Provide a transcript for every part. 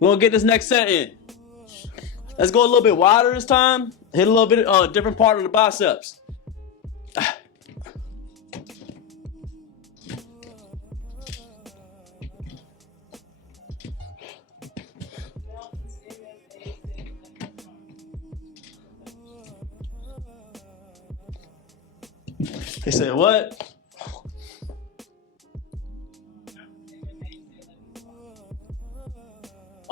We're gonna get this next set in. Let's go a little bit wider this time. Hit a little bit different part of the biceps. They said what?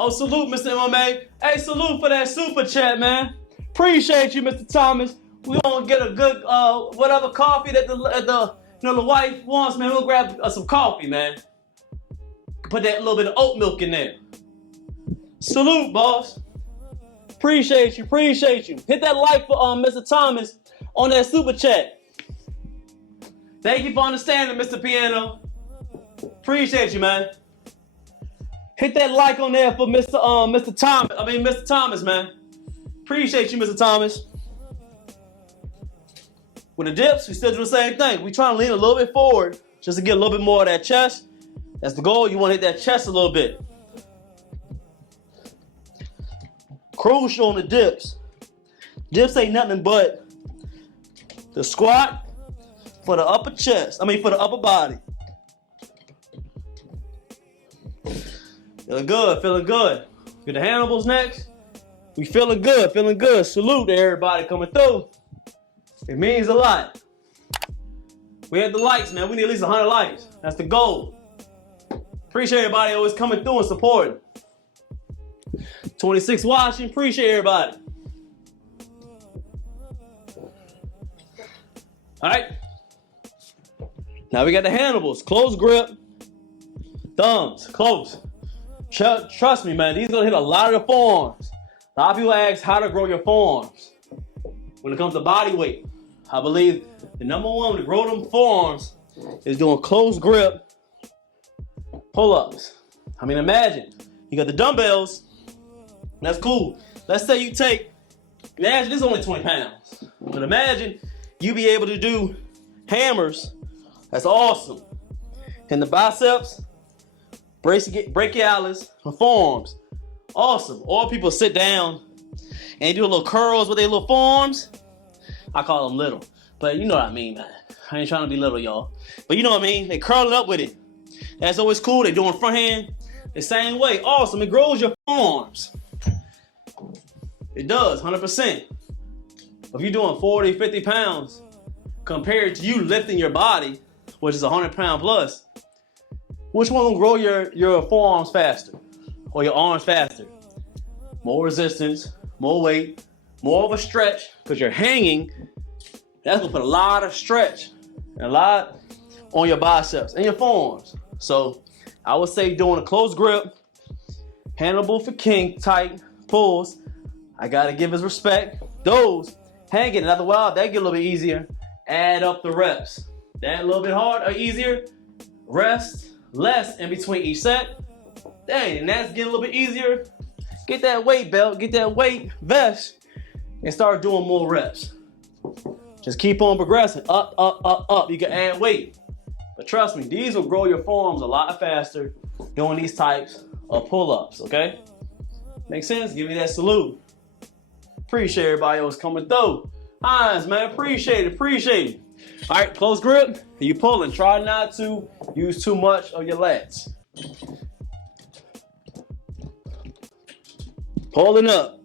Oh, salute, Mr. MMA. Hey, salute for that super chat, man. Appreciate you, Mr. Thomas. We gonna get a good whatever coffee that the wife wants, man. We'll grab some coffee, man. Put that little bit of oat milk in there. Salute, boss. Appreciate you, appreciate you. Hit that like for Mr. Thomas on that super chat. Thank you for understanding, Mr. Piano. Appreciate you, man. Hit that like on there for Mr. Thomas, man. Appreciate you, Mr. Thomas. With the dips, we still do the same thing. We trying to lean a little bit forward just to get a little bit more of that chest. That's the goal. You want to hit that chest a little bit. Crucial on the dips. Dips ain't nothing but the squat for the upper chest. For the upper body. Feeling good, feeling good. Get the handlebars next. We feeling good, feeling good. Salute to everybody coming through. It means a lot. We had the likes, man. We need at least 100 likes. That's the goal. Appreciate everybody always coming through and supporting. 26 watching. Appreciate everybody. All right. Now we got the handlebars. Close grip. Thumbs. Close. Trust me, man. These are going to hit a lot of the forearms. A lot of people ask how to grow your forearms. When it comes to body weight, I believe the number one to grow them forearms is doing close grip pull-ups. Imagine you got the dumbbells. That's cool. Let's say you take, imagine this is only 20 pounds. But imagine you be able to do hammers. That's awesome. And the biceps, brachialis, and forearms. Awesome. Or people sit down and do a little curls with their little forearms. I call them little. But you know what I mean, man. I ain't trying to be little, y'all. But you know what I mean? They curl it up with it. That's always cool. They doing front hand the same way. Awesome. It grows your forearms. It does, 100%. If you're doing 40, 50 pounds compared to you lifting your body, which is 100 pound plus, which one will grow your forearms faster or your arms faster? More resistance, more weight, more of a stretch, because you're hanging. That's gonna put a lot of stretch and a lot on your biceps and your forearms. So I would say doing a close grip, handleable for king tight pulls. I gotta give his respect. Those hanging, and after a while, that get a little bit easier. Add up the reps. That a little bit hard or easier. Rest less in between each set. Dang, and that's getting a little bit easier. Get that weight belt, get that weight vest, and start doing more reps. Just keep on progressing. Up, up, up, up. You can add weight. But trust me, these will grow your forearms a lot faster doing these types of pull-ups, okay? Make sense? Give me that salute. Appreciate everybody else coming through. Hines, man, appreciate it, appreciate it. All right, close grip, and you pulling. Try not to use too much of your lats. Pulling up.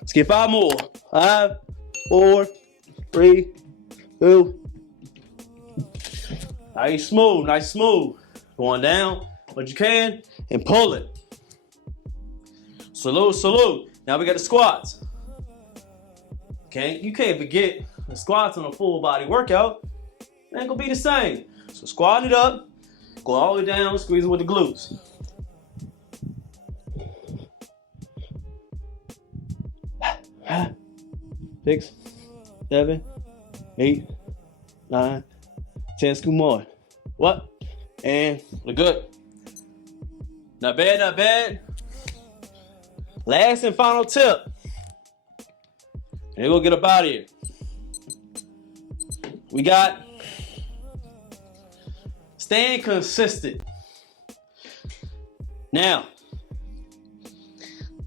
Let's get 5 more. 5, 4, 3, 2. Nice smooth, nice smooth. Going down, what you can, and pull it. Salute, salute. Now we got the squats. Okay, you can't forget the squats on a full body workout. It ain't gonna be the same. So squat it up, go all the way down, squeeze it with the glutes. Six, 7, 8, 9, 10. Scoot more. What? And we're good. Not bad, not bad. Last and final tip. And we're gonna get up out of here. Staying consistent. Now,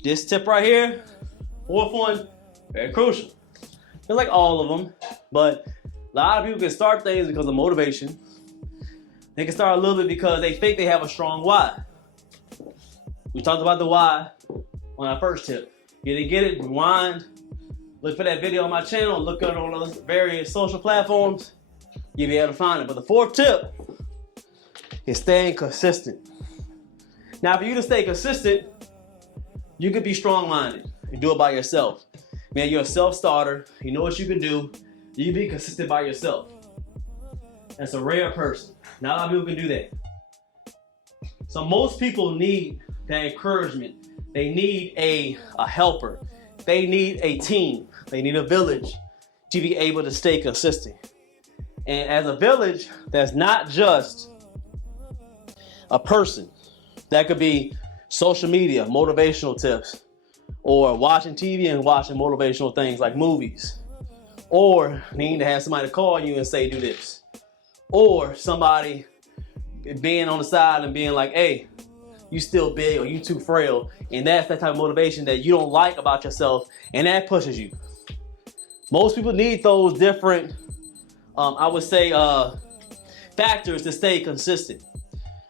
this tip right here, fourth one, very crucial. It's like all of them, but a lot of people can start things because of motivation. They can start a little bit because they think they have a strong why. We talked about the why on our first tip. You didn't get it, rewind, look for that video on my channel, look at it on those various social platforms, you'll be able to find it. But the fourth tip is staying consistent. Now, for you to stay consistent, you could be strong-minded and do it by yourself. Man, you're a self-starter. You know what you can do. You can be consistent by yourself. That's a rare person. Not a lot of people can do that. So most people need that encouragement. They need a helper. They need a team. They need a village to be able to stay consistent. And as a village, that's not just a person. That could be social media, motivational tips, or watching TV and watching motivational things like movies, or needing to have somebody call you and say, do this, or somebody being on the side and being like, hey, you still big or you too frail. And that's that type of motivation that you don't like about yourself, and that pushes you. Most people need those different, I would say, factors to stay consistent.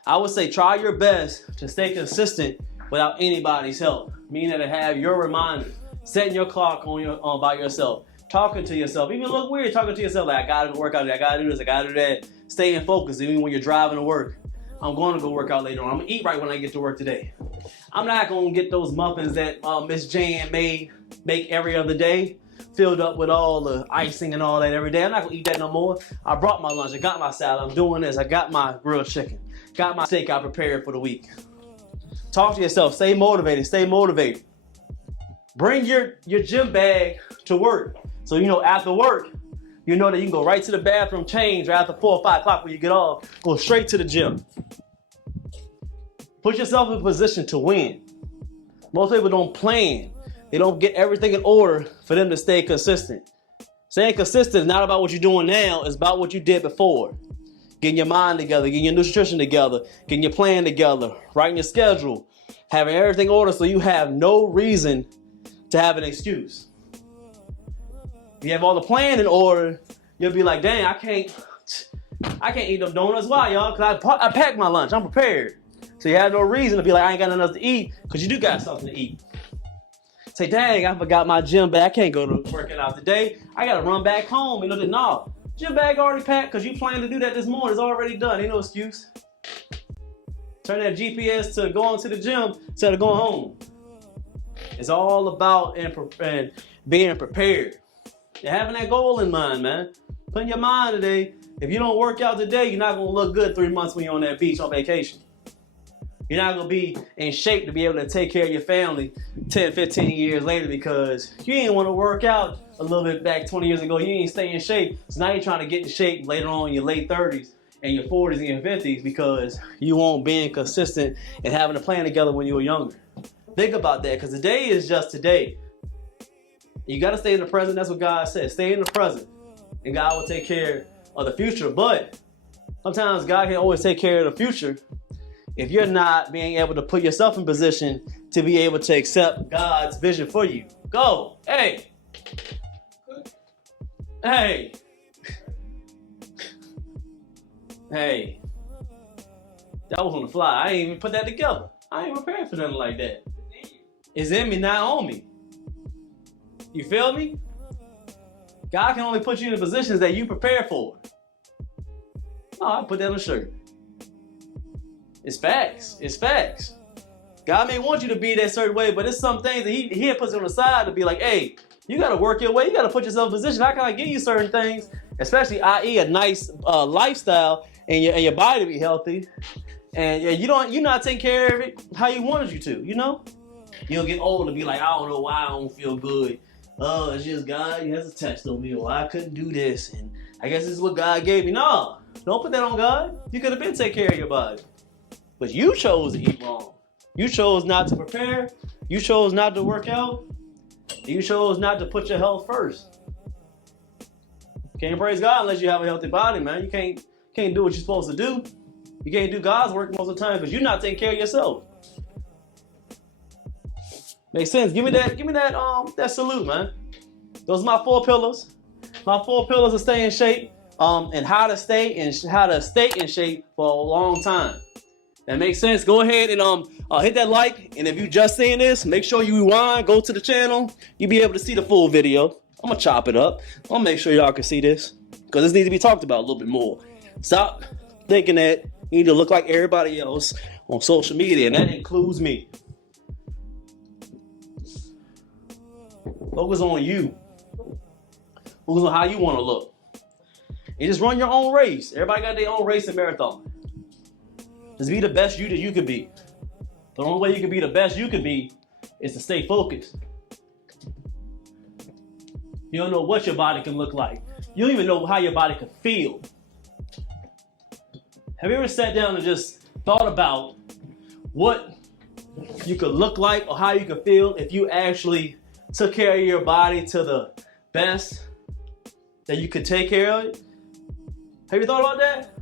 I would say try your best to stay consistent without anybody's help. Meaning to have your reminder, setting your clock on by yourself, talking to yourself. Even look weird talking to yourself like, I gotta work out, I gotta do this, I gotta do that. Staying focused even when you're driving to work. I'm going to go work out later on. I'm gonna eat right when I get to work today. I'm not gonna get those muffins that Miss Jan make every other day, filled up with all the icing and all that every day. I'm not gonna eat that no more. I brought my lunch, I got my salad, I'm doing this, I got my grilled chicken, got my steak I prepared for the week. Talk to yourself, stay motivated, stay motivated. Bring your gym bag to work. So you know after work, you know that you can go right to the bathroom, change, or after 4 or 5 o'clock when you get off, go straight to the gym. Put yourself in a position to win. Most people don't plan. They don't get everything in order for them to stay consistent. Staying consistent is not about what you're doing now, it's about what you did before. Getting your mind together, getting your nutrition together, getting your plan together, writing your schedule, having everything in order so you have no reason to have an excuse. If you have all the plan in order, you'll be like, dang, I can't eat them donuts. Why, y'all? Because I packed my lunch. I'm prepared. So you have no reason to be like, I ain't got enough to eat, because you do got something to eat. Say, dang, I forgot my gym bag. I can't go to working out today. I got to run back home. You know, no, gym bag already packed because you plan to do that this morning. It's already done. Ain't no excuse. Turn that GPS to going to the gym instead of going home. It's all about being prepared. And having that goal in mind, man. Put in your mind today, if you don't work out today, you're not going to look good 3 months when you're on that beach on vacation. You're not going to be in shape to be able to take care of your family 10, 15 years later because you didn't want to work out a little bit back 20 years ago. You didn't stay in shape. So now you're trying to get in shape later on in your late 30s and your 40s and your 50s because you won't be consistent and having a plan together when you were younger. Think about that, because today is just today. You got to stay in the present. That's what God says. Stay in the present, and God will take care of the future. But sometimes God can always take care of the future if you're not being able to put yourself in position to be able to accept God's vision for you. Go. Hey. Hey. Hey. That was on the fly. I ain't even put that together. I ain't prepared for nothing like that. It's in me, not on me. You feel me? God can only put you in the positions that you prepare for. Oh, I put that on a shirt. It's facts. It's facts. God may want you to be that certain way, but it's some things that he puts on the side to be like, hey, you got to work your way. You got to put yourself in a position. How can I give you certain things, especially i.e. a nice lifestyle and your body to be healthy, and you're not taking care of it how you wanted you to, you know? You'll get old and be like, I don't know why I don't feel good. Oh, it's just God, he has a test on me, or I couldn't do this, and I guess this is what God gave me. No, don't put that on God. You could have been taking care of your body. But you chose to eat wrong. You chose not to prepare. You chose not to work out. You chose not to put your health first. Can't praise God unless you have a healthy body, man. You can't do what you're supposed to do. You can't do God's work most of the time because you're not taking care of yourself. Makes sense. Give me that salute, man. Those are my 4 pillars. My 4 pillars of staying in shape, and how to stay in shape for a long time. That makes sense. Go ahead and hit that like, and if you just seeing this, make sure you rewind, go to the channel. You'll be able to see the full video. I'm gonna chop it up. I'm gonna make sure y'all can see this because this needs to be talked about a little bit more. Stop thinking that you need to look like everybody else on social media, and that includes me. Focus on you. Focus on how you want to look. And just run your own race. Everybody got their own race and marathon. Just be the best you that you could be. The only way you can be the best you could be is to stay focused. You don't know what your body can look like. You don't even know how your body can feel. Have you ever sat down and just thought about what you could look like or how you could feel if you actually took care of your body to the best that you could take care of it? Have you thought about that?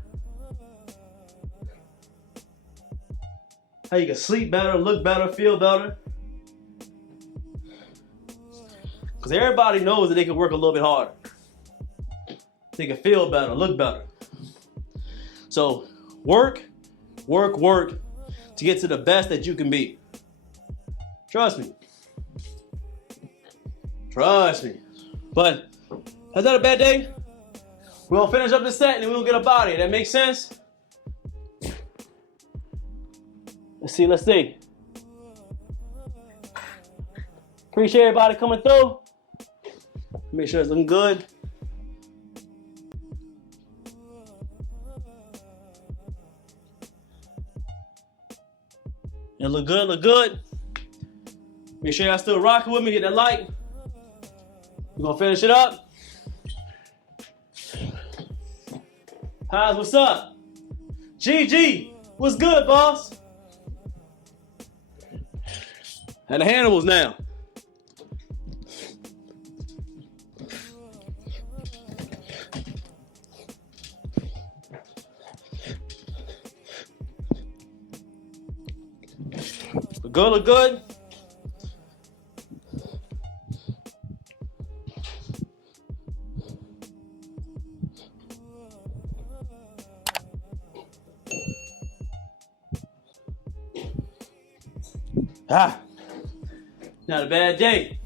How you can sleep better, look better, feel better? Because everybody knows that they can work a little bit harder. They can feel better, look better. So work to get to the best that you can be. Trust me. Trust me. But is that a bad day? We're gonna finish up the set and then we'll get a body. That makes sense? Let's see. Appreciate everybody coming through. Make sure it's looking good. It look good. Make sure y'all still rocking with me, hit that like. We're gonna finish it up. Highs, what's up? GG, what's good, boss? And the Hannibals now. Look good. Not a bad day.